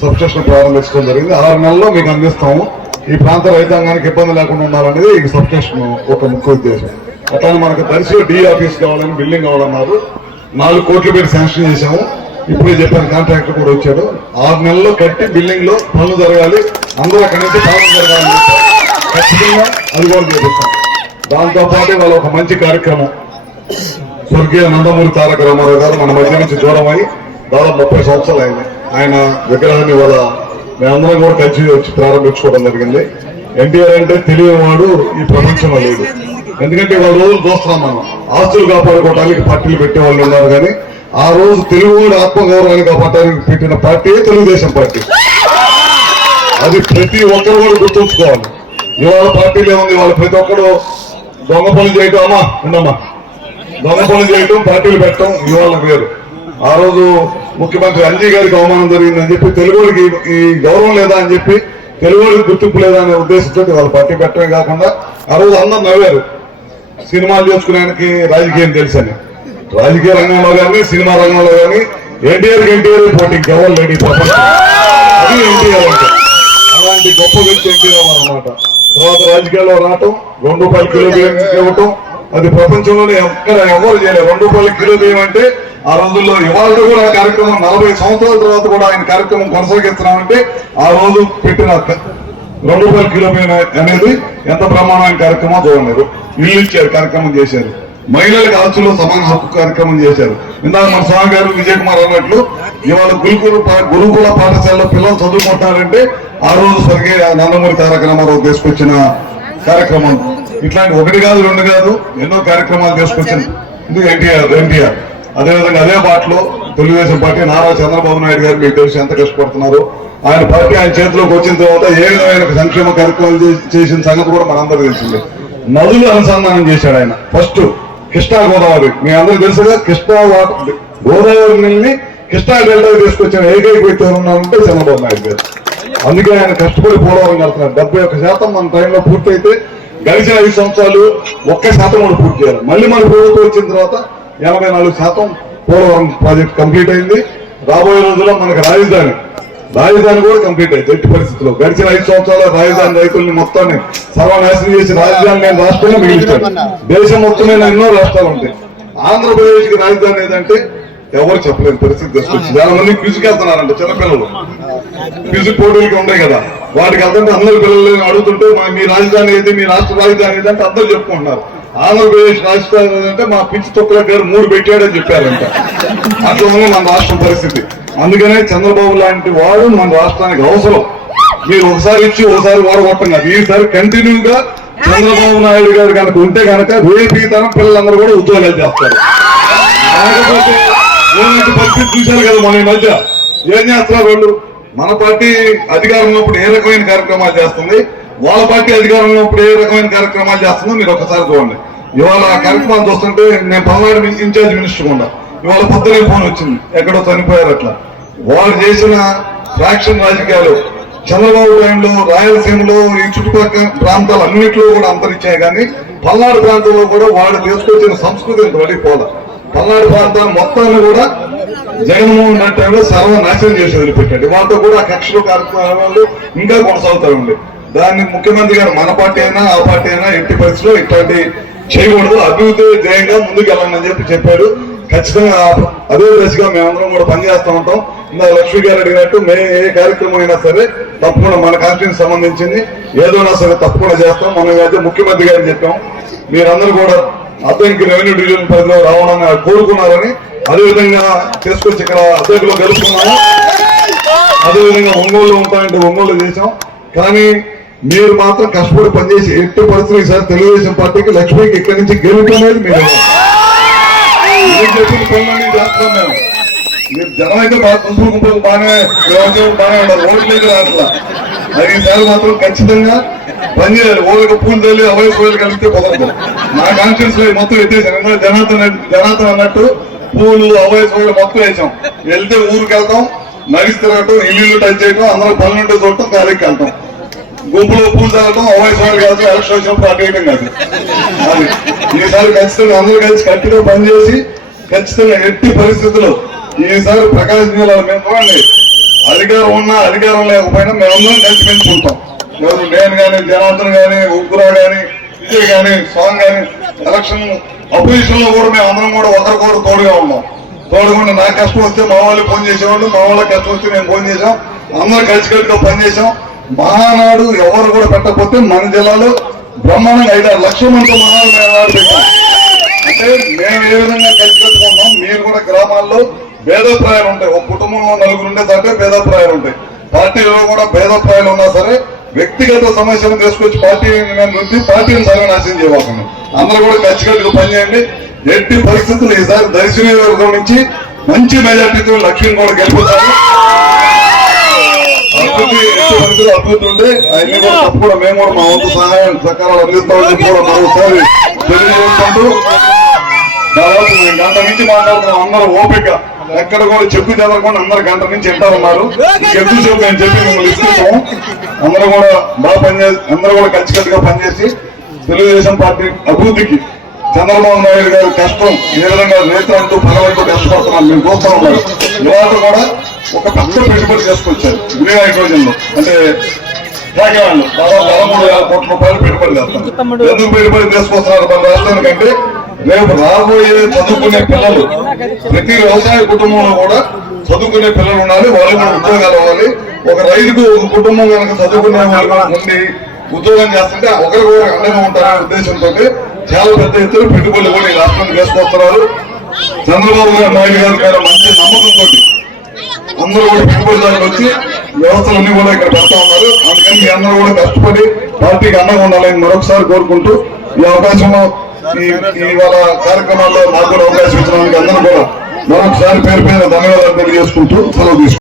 Substation ప్రారంభించడం జరిగింది. 6 నెలల్లో మీకు అందిస్తాము. ఈ ప్రాంత రైతాంగానికి ఇబ్బంది లేకుండా ఉండాలనేది ఈ సబ్స్టేషన్ ఒక ముఖ్య ఉద్దేశం. అట్లానే మనకు దర్శిలో డి ఆఫీస్ కావాలని బిల్డింగ్ కావాలన్నారు. 4 కోట్లు పెట్టి శాంక్షన్ చేశాము. ఇప్పుడే చెప్పాను, కాంట్రాక్టర్ కూడా వచ్చాడు. 6 నెలల్లో కట్టి బిల్డింగ్ లో పనులు జరగాలి, అందరూ అక్కడి నుంచి పాలన జరగాలి. ఖచ్చితంగా అది కూడా చేపిస్తాం. దాంతో పాటు వాళ్ళ ఒక మంచి కార్యక్రమం, స్వర్గీయ నందమూరి తారక రామారావు గారు మన మధ్య నుంచి దూరం అయి దాదాపు 30 సంవత్సరాలు అయింది. ఆయన విగ్రహాన్ని వాళ్ళ మేమందరం కూడా కలిసి వచ్చి ప్రారంభించుకోవడం జరిగింది. ఎన్టీఆర్ అంటే తెలియనివాడు ఈ ప్రపంచంలో లేడు. ఎందుకంటే వాళ్ళ రోజులు చూస్తున్నాం మనం. ఆస్తులు కాపాడుకోవడానికి పార్టీలు పెట్టే వాళ్ళు ఉన్నారు, కానీ ఆ రోజు తెలుగు ఆత్మగౌరవాన్ని కాపాడడానికి పెట్టిన పార్టీ తెలుగుదేశం పార్టీ. అది ప్రతి ఒక్కరు కూడా గుర్తుంచుకోవాలి. ఇవాళ పార్టీలు ఏముంది, వాళ్ళు ప్రతి ఒక్కరు దొంగ పనులు చేయటం, అమ్మా ఉండమ్మా, దొంగ పనులు చేయటం, పార్టీలు పెట్టడం ఇవాళ వేరు. ఆ రోజు ముఖ్యమంత్రి అంజీ గారికి అవమానం జరిగిందని చెప్పి తెలుగుడికి ఈ గౌరవం లేదా అని చెప్పి, తెలుగుడికి గుర్తింపు లేదా అనే ఉద్దేశంతో వాళ్ళ పార్టీ పెట్టడమే కాకుండా ఆ రోజు అందరూ నవ్వారు. సినిమాలు చేసుకునేందుకు రాజకీయం తెలుసని. రాజకీయ రంగంలో కానీ సినిమా రంగంలో కానీ ఎన్టీఆర్ పోటీ ఎవరు లేడీ ప్రపంచం. అది ఎన్టీఆర్ అంటే అలాంటి గొప్ప వ్యక్తి ఎన్టీఆర్ అన్నమాట. తర్వాత రాజకీయాల్లో రావటం, ₹2 కిలో బియ్యం ఇవ్వటం, అది ప్రపంచంలోనే ఎక్కడ ఎవరు చేయలేదు. ₹2 కిలో బియ్యం అంటే ఆ రోజుల్లో ఇవాళ కూడా ఆ కార్యక్రమం 40 సంవత్సరాల తర్వాత కూడా ఆయన కార్యక్రమం కొనసాగిస్తున్నామంటే ఆ రోజు పెట్టిన ₹2 కిలో బియ్యం అనేది ఎంత ప్రమాణమైన కార్యక్రమం చూడలేదు. ఇల్లు ఇచ్చారు, కార్యక్రమం చేశారు. మహిళలకు ఆస్తుల్లో సమాన హక్కు కార్యక్రమం చేశారు. ఇందాక మన స్వామి గారు విజయ్ కుమార్ అన్నట్లు ఇవాళ గురుకుల పాఠశాలలో పిల్లలు చదువుకుంటున్నారంటే ఆ రోజు స్వర్గీయ నందమూరి తారక రామారావు తీసుకొచ్చిన కార్యక్రమం. ఇట్లాంటి 1 కాదు 2 కాదు ఎన్నో కార్యక్రమాలు తీసుకొచ్చింది ఎన్టీఆర్. అదేవిధంగా అదే బాటలో తెలుగుదేశం పార్టీ నారా చంద్రబాబు నాయుడు గారు మీకు తెలిసి ఎంత కష్టపడుతున్నారు. ఆయన పార్టీ ఆయన చేతిలోకి వచ్చిన తర్వాత ఏ విధమైన సంక్షేమ కార్యక్రమాలు చేసిన సంగతి కూడా మనందరూ తెలిసింది. నదులు అనుసంధానం చేశాడు ఆయన. ఫస్ట్ కృష్ణా గోదావరి, మీ అందరూ తెలుసుగా, కృష్ణా గోదావరి నీళ్ళని కృష్ణా డెల్టా తీసుకొచ్చిన ఏకైక వ్యక్తి ఉన్నారంటే చంద్రబాబు నాయుడు గారు. అందుకే ఆయన కష్టపడి పోలవరం కడుతున్నారు. 71% మన టైంలో పూర్తయితే గడిచిన 5 సంవత్సరాలు 1% కూడా పూర్తి చేయాలి. మళ్ళీ మన ప్రభుత్వం వచ్చిన తర్వాత 84% పోలవరం ప్రాజెక్ట్ కంప్లీట్ అయింది. రాబోయే రోజుల్లో మనకు రాజధాని కూడా కంప్లీట్ అయింది. ఎట్టి పరిస్థితుల్లో గడిచిన 5 సంవత్సరాల రాజధాని రైతుల్ని మొత్తాన్ని సర్వనాశనం చేసి రాజధాని నేను రాష్ట్రంగా మిగిలిచాను. దేశం మొత్తమైన ఎన్నో రాష్ట్రాలు ఉంటాయి. ఆంధ్రప్రదేశ్ కి రాజధాని ఏదంటే ఎవరు చెప్పలేని పరిస్థితి తీసుకొచ్చి చాలా మంది క్విజ్కి వెళ్తున్నారంట. చిన్నపిల్లలు క్విజ్ పోటీలకి ఉంటాయి కదా, వాటికి వెళ్తుంటే అందరు పిల్లలు అడుగుతుంటే మీ రాజధాని ఏది, మీ రాష్ట్ర రాజధాని ఏదంటే అందరూ చెప్పుకుంటున్నారు. ఆంధ్రప్రదేశ్ రాజధాని అంటే మా పిచ్చి తొక్కల గారు 3 పెట్టాడని చెప్పారంట. అట్లా ఉంది మన రాష్ట్రం పరిస్థితి. అందుకనే చంద్రబాబు లాంటి వాడు మన రాష్ట్రానికి అవసరం. మీరు ఒకసారి ఇచ్చి ఒకసారి వాడగొట్టం కాదు, ఈసారి కంటిన్యూగా చంద్రబాబు నాయుడు గారు కనుక ఉంటే కనుక రేపు తరం పిల్లలందరూ కూడా ఉద్యోగాలు చేస్తారు. లేకపోతే పరిస్థితి చూశారు కదా మన ఈ మధ్య ఏం చేస్తున్నారు వాళ్ళు. మన పార్టీ అధికారంలో ఉన్నప్పుడు ఏ రకమైన కార్యక్రమాలు చేస్తుంది, వాళ్ళ పార్టీ అధికారంలో ఉన్నప్పుడు ఏ రకమైన కార్యక్రమాలు చేస్తుందో మీరు ఒకసారి చూడండి. ఇవాళ ఆ కార్యక్రమాలు చూస్తుంటే నేను పల్నాడు ఇన్ఛార్జ్ మినిస్టర్ కూడా ఇవాళ పొద్దునే ఫోన్ వచ్చింది, ఎక్కడో చనిపోయారు. అట్లా వాళ్ళు చేసిన ఫ్రాక్షన్ రాజకీయాలు చంద్రబాబు టైంలో రాయలసీమలో ఈ చుట్టుపక్కల ప్రాంతాలు అన్నింటిలో కూడా అంతరించాయి. కానీ పల్నాడు ప్రాంతంలో కూడా వాళ్ళు తీసుకొచ్చిన సంస్కృతిని పడిపోదా. పల్నాడు ప్రాంతాన్ని మొత్తాన్ని కూడా జగన్మోహన్ రెడ్డి టైంలో సర్వనాశనం చేసి వదిలిపెట్టాడు. వాళ్ళతో కూడా ఆ కక్షలు కార్యక్రమాలు ఇంకా కొనసాగుతాయండి. దాన్ని ముఖ్యమంత్రి గారు మన పార్టీ అయినా ఆ పార్టీ అయినా ఎట్టి పరిస్థితిలో ఇట్లాంటి చేయకూడదు, అభివృద్ధి ధ్యేయంగా ముందుకు వెళ్ళాలని చెప్పాడు. ఖచ్చితంగా అదే దశగా మేమందరం కూడా పనిచేస్తూ ఉంటాం. ఇందా లక్ష్మీ గారు అడిగినట్టు ఏ కార్యక్రమం అయినా సరే తప్పకుండా మన కాన్స్టిట్యూన్సీ సంబంధించింది ఏదైనా సరే తప్పకుండా చేస్తాం. మనం అయితే ముఖ్యమంత్రి గారిని చెప్పాం, మీరందరూ కూడా అద్దంకి రెవెన్యూ డివిజన్ పరిధిలో రావాలని కోరుకున్నారని, అదేవిధంగా తీసుకొచ్చి ఇక్కడ అద్దెకులో గెలుపుకున్నాము. అదేవిధంగా ఒంగోలులో ఉంటామంటే ఒంగోలు చేశాం. కానీ మీరు మాత్రం కష్టపడి పనిచేసి ఎట్టి పరిస్థితులు ఈసారి తెలుగుదేశం పార్టీకి లక్ష్మీకి ఇక్కడి నుంచి గెలుపు అనేది మీరు చెప్పిన పనులన్నీ చేస్తున్నాం. మీరు జనం అయితే గుంపులు బాగానే ఉన్నారు, ఓట్లు అయితే రాట్లా. మరి ఈసారి మాత్రం ఖచ్చితంగా పనిచేయాలి. ఓళ్ళకి పూలు తల్లి అవయసు వేలు కలిగితే కుదరదు. నా కాన్ఫిడెన్స్ లో మొత్తం ఎత్తేసాను. జనార్దన్ అన్నట్టు పూలు అవయసు వేలు మొత్తం వేసాం. వెళ్తే ఊరికి వెళ్తాం, నడిచి తిరగటం, ఇల్లు టచ్ చేయటం, అందరూ పనులుంటే చూడటం, కాలేకి వెళ్తాం. గుంపులో పూలు చల్లటం, అవయసు వేలు కాదు, ఎలక్షన్ వచ్చినప్పుడు అటేయటం కాదు. అది ఈసారి ఖచ్చితంగా అందరూ కలిసి గట్టిగా పనిచేసి ఖచ్చితంగా ఎట్టి పరిస్థితుల్లో ఈసారి ప్రకాశం జిల్లాలో మేము చూడండి అధికారం ఉన్నా అధికారం లేకపోయినా మేమందరం కలిసి పెంచుకుంటాం. నేను కానీ జనార్దన్ కానీ ఉగ్గురా కానీ విజయ్ కానీ స్వామి కానీ ఎలక్షన్ అపోజిషన్ లో కూడా మేము అందరం కూడా ఒకరికొకరు తోడుగా ఉన్నాం. తోడుకుండా నా కష్టం వస్తే మా వాళ్ళు ఫోన్ చేసేవాళ్ళు, మా వాళ్ళ కష్టం వస్తే మేము ఫోన్ చేసాం. అందరూ కలిసికట్టుగా పనిచేసాం. మహానాడు ఎవరు కూడా పెట్టకపోతే మన జిల్లాలో బ్రహ్మాండంగా 5-6 లక్షల మంది మహానాడు పెట్టాం. అంటే మేము ఏ విధంగా కలిసికట్టుకున్నాం, మీరు కూడా గ్రామాల్లో భేదాభిప్రాయాలు ఉంటాయి. ఒక కుటుంబంలో 4 ఉండేదంటే భేదాభిప్రాయాలు ఉంటాయి. పార్టీలో కూడా భేదాభిప్రాయాలు ఉన్నా సరే వ్యక్తిగత సమస్యలను తీసుకొచ్చి పార్టీని సర్వనాశనం చేయబోతుంది. అందరూ కూడా ఖచ్చితంగా పనిచేయండి. ఎట్టి పరిస్థితులు ఈసారి దర్శి నియోజకవర్గం నుంచి మంచి మెజార్టీతో లక్ష్యం కూడా గెలుపుతారు. అభివృద్ధి ఉంటే అన్ని కూడా తప్పకుండా మేము కూడా మా వంతు సహాయం సహకారాలు అందిస్తామని కూడా మరోసారి తెలియజేసుకుంటూ దాదాపు గంట నుంచి మాట్లాడుతున్నాం. అందరూ ఓపిక ఎక్కడ కూడా చెప్పు చదవకుండా అందరు గంట నుంచి ఎంటా ఉన్నారు. ఎక్కువ సేపు అని చెప్పి మిమ్మల్ని ఇస్తున్నాం. అందరూ కూడా బాగా పనిచేసి అందరూ కూడా కలిసికట్టుగా పనిచేసి తెలుగుదేశం పార్టీ అభివృద్ధికి చంద్రబాబు నాయుడు గారి కష్టం ఏ విధంగా రైతులంటూ పగలంటూ కష్టపడుతున్నాను మేము చూస్తా ఉన్నారు. ఇవాళ కూడా ఒక పెద్ద పెట్టుబడి చేసుకొచ్చారు గ్రీన్ హైడ్రోజన్ లో. అంటే కాకినాడలో దాదాపు 13,000 కోట్ల రూపాయలు పెట్టుబడి చేస్తారు. ఎందుకు పెట్టుబడి తీసుకొస్తున్నారు మన రాష్ట్రానికంటే రేపు రాబోయే చదువుకునే పిల్లలు ప్రతి వ్యవసాయ కుటుంబంలో కూడా చదువుకునే పిల్లలు ఉండాలి. వాళ్ళు కూడా ఉద్యోగాలు అవ్వాలి. ఒక రైతుకు ఒక కుటుంబం కనుక చదువుకునే వాళ్ళు ఉండి ఉద్యోగం చేస్తుంటే ఒకరు కూడా అండగా ఉంటారనే ఉద్దేశంతో చాలా పెద్ద ఎత్తున పెట్టుబడులు కూడా ఈ రాష్ట్రానికి వేసుకొస్తున్నారు. చంద్రబాబు నాయుడు గారి మీద మంచి నమ్మకంతో అందరూ కూడా పెట్టుబడిదారులు వచ్చి వ్యవస్థలన్నీ కూడా ఇక్కడ పెడతా ఉన్నారు. అందుకని మీ అందరూ కూడా కష్టపడి పార్టీకి అండగా ఉండాలని మరొకసారి కోరుకుంటూ ఈ అవకాశంలో ఇవాళ కార్యక్రమాల్లో నాకు కూడా అవకాశం ఇచ్చడానికి అందరూ కూడా మరొకసారి పేరు ధన్యవాదాలు తెలియజేసుకుంటూ సెలవు తీసుకుంటాం.